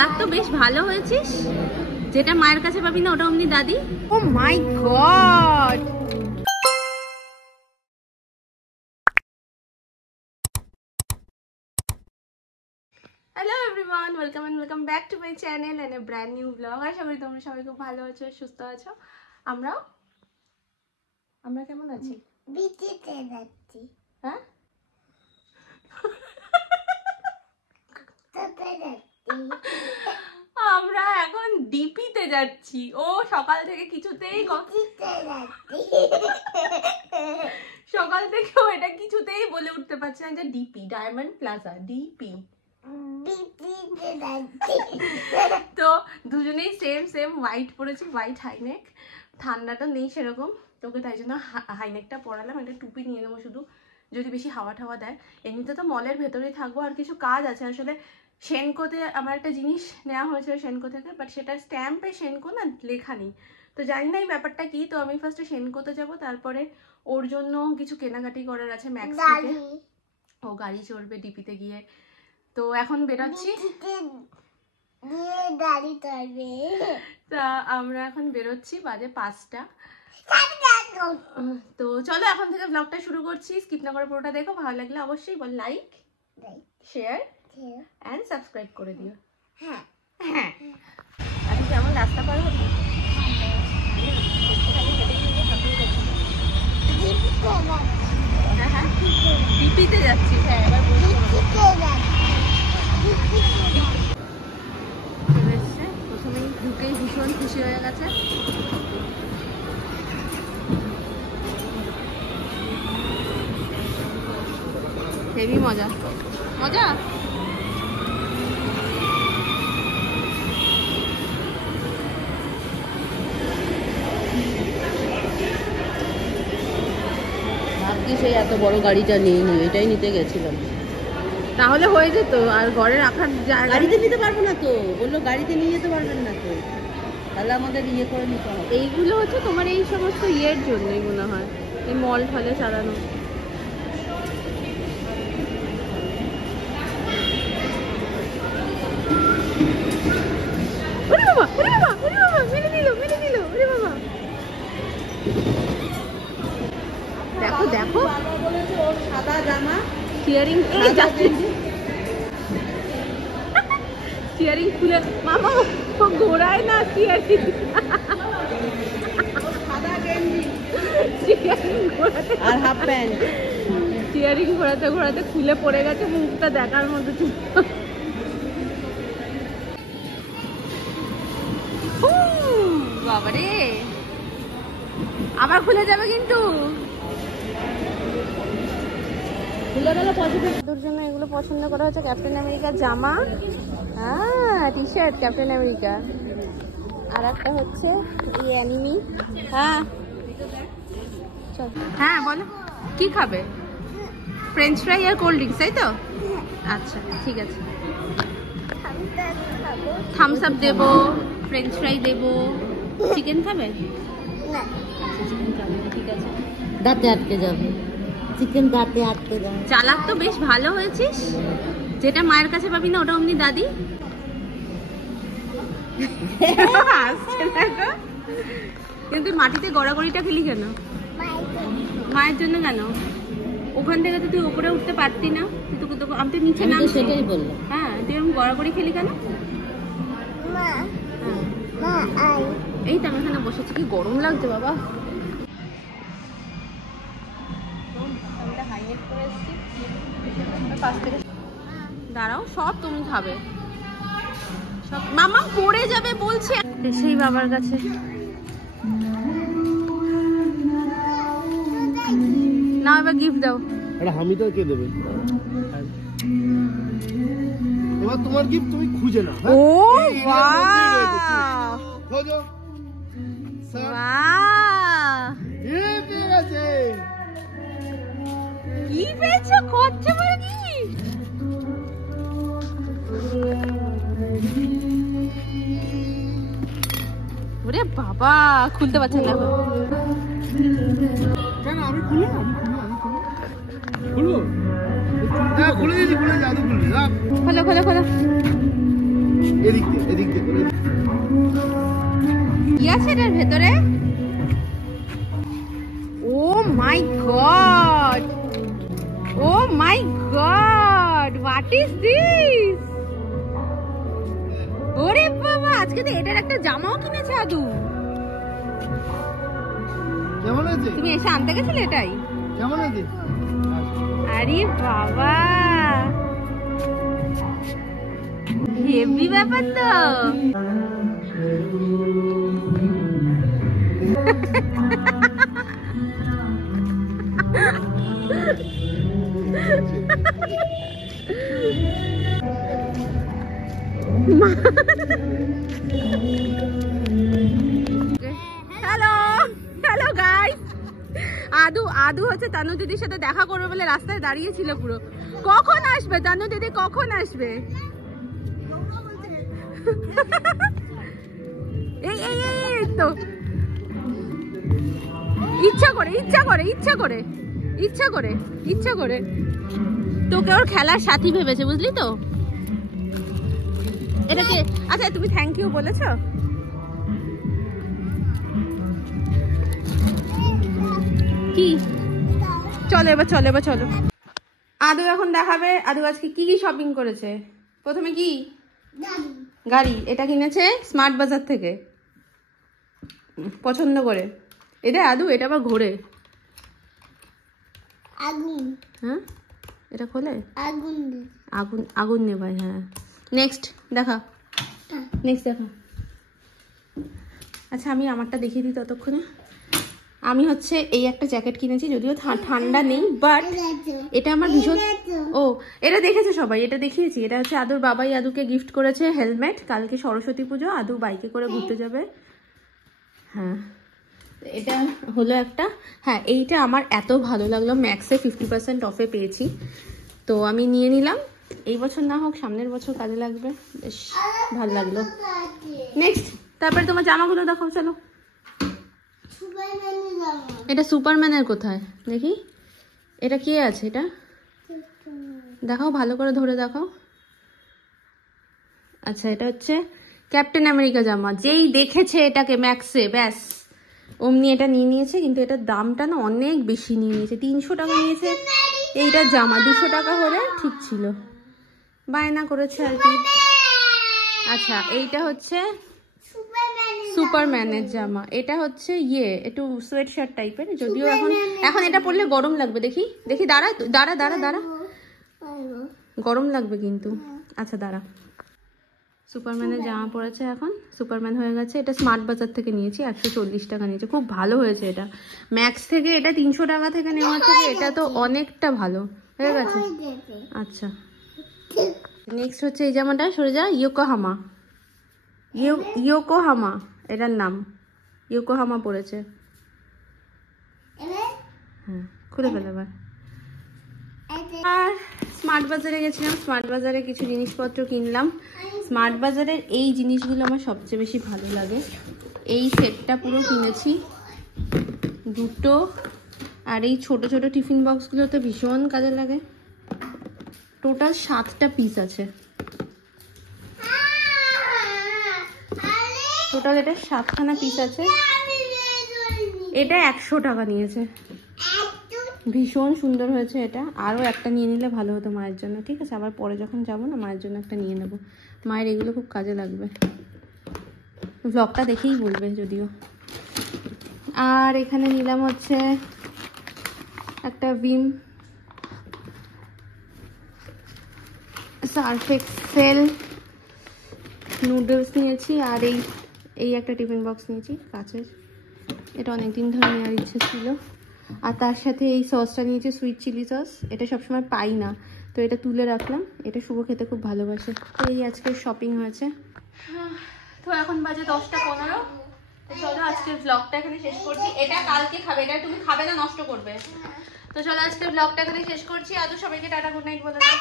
লাগ তো বেশ ভালো হয়েছিস, যেটা মায়ের কাছে পাবি না ওটা অমনি দাদি। Oh my god. Hello everyone, welcome back to my channel and a brand new blog. আশা করি তোমরা সবাই খুব ভালো আছো, সুস্থ আছো। আমরা কেমন আছি? বিচিতে যাচ্ছি। হ্যাঁ, আমরা এখন ডিপিতে যাচ্ছি। ও সকাল থেকে কিছুতেই সকাল থেকে এটা কিছুতেই বলে উঠতে পারছে না যে ডিপি, ডায়মন্ড প্লাজা, ডিপি। তো দুজনেই সেম হোয়াইট পরেছি, হোয়াইট হাইনেক। ঠান্ডাটা নেই সেরকম, তোকে তাই জন্য হাইনেকটা পরালাম। একটা টুপি নিয়ে নেবো শুধু, যদি বেশি হাওয়া ঠাওয়া দেয়। এমনিতে তো মলের ভেতরেই থাকবো, আর কিছু কাজ আছে আসলে। সেনকোতে আমার একটা জিনিস নেওয়া হয়েছিল সেনকো থেকে, বাট সেটা স্ট্যাম্পে সেনকো না লেখা নেই, তো জানি না এই ব্যাপারটা কি। তো আমি ফার্স্টে সেনকোতে যাব, তারপরে ওর জন্য কিছু কেনাকাটি করার আছে ম্যাক্স থেকে। ও গাড়ি চড়বে ডিপিতে গিয়ে। তো এখন বেরোচ্ছি, তা আমরা এখন বেরোচ্ছি, বাজে 5টা। তো চলো এখন থেকে ব্লগটা শুরু করছি। স্কিপ না করে পুরোটা দেখো, ভালো লাগলে অবশ্যই বল লাইক, শেয়ার এন্ড সাবস্ক্রাইব করে দিও। হ্যাঁ হ্যাঁ। এখন কেমন রাস্তা পার হচ্ছে? হ্যাঁ ডিপিতে যাচ্ছি। হ্যাঁ এবার প্রথমেই ঢুকেই ভীষণ খুশি হয়ে গেছে। হেভি মজা মজা। সেই এত বড় গাড়িটা নিইনি, এটাই নিতে গেছিলাম। তাহলে হয়ে যেত, আর ঘরে রাখার গাড়িতে নিতে পারবো না তো, বললো গাড়িতে নিয়ে যেতে পারবেন না তো, তাহলে আমাদের ইয়ে করে নিতে হবে। এইগুলো হচ্ছে তোমার এই সমস্ত ইয়ের জন্যই মনে হয়, এই মল ফলে চালানো। দেখো দেখো সাদা জামা, স্টিয়ারিং স্টিয়ারিং খুলে মামা ঘোরায় না, স্টিয়ারিং সাদা গেঞ্জি আর হাফ প্যান্ট। স্টিয়ারিং ঘোরাতে ঘোরাতে খুলে পড়ে গেছে, মুখটা দেখার মতো ছিল। বাবারে আবার খুলে যাবে কিন্তু। তোর জন্য এগুলো পছন্দ করা হচ্ছে। ক্যাপ্টেন আমেরিকার জামা, হ্যাঁ টি শার্ট ক্যাপ্টেন আমেরিকা, আর একটা হচ্ছে এই অ্যানিমি। হ্যাঁ চল। হ্যাঁ বলো কি খাবে? ফ্রেঞ্চ ফ্রাই আর কোল্ড ড্রিঙ্কস, তাই তো? আচ্ছা ঠিক আছে, থামস আপ দেবো, ফ্রেঞ্চ ফ্রাই দেবো। চিকেন খাবে? না চিকেন খাবে, ঠিক আছে। দাঁতে আটকে যাবে, চিকেন দাঁতে আটকে যাবে। চালাক তো বেশ ভালো হয়েছিস, যেটা মায়ের কাছে পাবি না ওটা অমনি দাদি। কিন্তু মাটিতে গড়াগড়িটা খেলি কেন? মায়ের জন্য কেন? ওখান থেকে তো তুই উপরে উঠতে পারতি না? আমি তো নিচে নাম, সেটাই বললাম। হ্যাঁ তুই এরকম গড়াগড়ি খেলি কেন? এই তো আমি এখানে বসেছি, কি গরম লাগছে বাবা। দাঁড়াও, সব তুমি খাবে, সব মামা পড়ে যাবে বলছে। সেই বাবার কাছে না, এবার গিফট দাও। এটা হামিটা কে দেবে? এবার তোমার গিফট তুমি খুঁজে নাও। ও বাহ খোঁজো বাহ, পেয়ে গেছে। কি পেয়েছো? কচ্ছ মুরগি। ওরে বাবা, খুলতে পারছেন না। কেন আমি খুলবো? হ্যাঁ খুলে দিয়েছি, খুলে দিয়েছি, আদৌ খুলে দিয়েছি। হ্যালো খোলো খোলো খোলো। এদিক দিয়ে করে। কি আছে এটার ভেতরে? Oh my god, oh my god, what is this? ওরে বাবা, আজকে তো এটার একটা জামাও কিনেছে আদু। কেমন আছে? তুমি এসে আনতে গেছিলে এটাই? কেমন আছে? আরে বাবা, হেভি ব্যাপার তো। হ্যালো হ্যালো গাইস, আদু হচ্ছে তানু দিদির সাথে দেখা করবে বলে রাস্তায় দাঁড়িয়েছিল পুরো। কখন আসবে তানু দিদি, কখন আসবে? এই এই এই তো ইচ্ছা করে তোকে ওর খেলার সাথী ভেবেছে, বুঝলি তো? এটাকে আচ্ছা তুমি থ্যাংক ইউ বলেছো? কি চলো এবার চলো। আদু এখন দেখাবে আদু আজকে কি কি শপিং করেছে। প্রথমে কি গাড়ি, এটা কিনেছে স্মার্ট বাজার থেকে পছন্দ করে। এটা আদু, এটা আবার ঘোরে। আগুন, হ্যাঁ এটা খোলে, আগুন, আগুন নেভায়। হ্যাঁ নেক্সট দেখা। আচ্ছা আমি আমারটা দেখিয়ে দিই ততক্ষণে। আমি হচ্ছে এই একটা জ্যাকেট কিনেছি, যদিও ঠান্ডা নেই, বাট এটা আমার ভীষণ, ও এটা দেখেছে সবাই, এটা দেখিয়েছি। এটা হচ্ছে আদুর বাবাই আদুকে গিফট করেছে হেলমেট। কালকে সরস্বতী পুজো, আদু বাইকে করে ঘুরতে যাবে। হ্যাঁ এটা হলো একটা। হ্যাঁ এইটা আমার এত ভালো লাগলো, ম্যাক্সে 50% অফে পেয়েছি, তো আমি নিয়ে নিলাম। এই বছর না হোক, সামনের বছর কাজে লাগবে, বেশ ভালো লাগলো। নেক্সট, তারপরে তোমার জামাগুলো দেখাও, চলো। এটা সুপারম্যানের কোথায় দেখি, এটা কি আছে? এটা দেখাও, ভালো করে ধরে দেখাও। আচ্ছা এটা হচ্ছে ক্যাপ্টেন আমেরিকা জামা। যেই দেখেছে এটাকে ম্যাক্সে, ব্যাস অমনি এটা নিয়ে নিয়েছে। কিন্তু এটার দামটা না অনেক বেশি নিয়ে নিয়েছে, 300 টাকা নিয়েছে এইটার জামা। 200 টাকা হলে ঠিক ছিল, বায়না করেছে আর কি। আচ্ছা এইটা হচ্ছে সুপারম্যানের জামা। এটা হচ্ছে একটু সোয়েট শার্ট টাইপের, যদিও এখন এটা পরলে গরম লাগবে। দেখি দাঁড়া গরম লাগবে কিন্তু। আচ্ছা দাঁড়া, সুপারম্যানের জামা পরেছে, এখন সুপারম্যান হয়ে গেছে। এটা স্মার্ট বাজার থেকে নিয়েছি, 140 টাকা নিয়েছে। খুব ভালো হয়েছে এটা, ম্যাক্স থেকে এটা 300 টাকা থেকে নেওয়ার থেকে এটা তো অনেকটা ভালো হয়ে গেছে। আচ্ছা নেক্সট হচ্ছে এই জামাটা, সরে যা, ইয়োকোহামা এটার নাম, ইয়োকোহামা পড়েছে। হ্যাঁ খুলে ফেলে এবার। আর স্মার্ট বাজারে গেছিলাম, স্মার্ট বাজারে কিছু জিনিসপত্র কিনলাম। স্মার্ট বাজারের এই জিনিসগুলো আমার সবচেয়ে বেশি ভালো লাগে। এই সেটটা পুরো কিনেছি, দুটো। আর এই ছোট ছোট টিফিন বক্সগুলোতে ভীষণ কাজে লাগে। টোটাল 7টা পিস আছে, টোটাল এটা 7খানা পিস আছে। এটা 100 টাকা নিয়েছে, ভীষণ সুন্দর হয়েছে এটা। আরও একটা নিয়ে নিলে ভালো হতো মায়ের জন্য, ঠিক আছে? আবার পরে যখন যাবো না, মায়ের জন্য একটা নিয়ে নেবো। মায়ের এগুলো খুব কাজে লাগবে, ব্লগটা দেখেই বলবে যদিও। আর এখানে নিলাম হচ্ছে একটা ভিম সার্ফ এক্সেল নুডলস নিয়েছি। আর এই একটা টিফিন বক্স নিয়েছি কাচের, এটা অনেকদিন ধরে নেওয়ার ইচ্ছে ছিল। আর তার সাথে এই সসটা নিয়েছি, সুইট চিলি সস। এটা সবসময় পাই না, তো এটা তুলে রাখলাম। এটা শুভ খেতে খুব ভালোবাসে। তো এই আজকের শপিং হয়েছে। তো এখন বাজে 10টা 15। তো চলো আজকের ব্লগটা এখানে শেষ করছি। এটা কালকে খাবে, এটা তুমি খাবে না, নষ্ট করবে। তো চলো আজকের ব্লগটা এখানে শেষ করছি। আদৌ সবাইকে টাটা, গুড নাইট বলে দাও।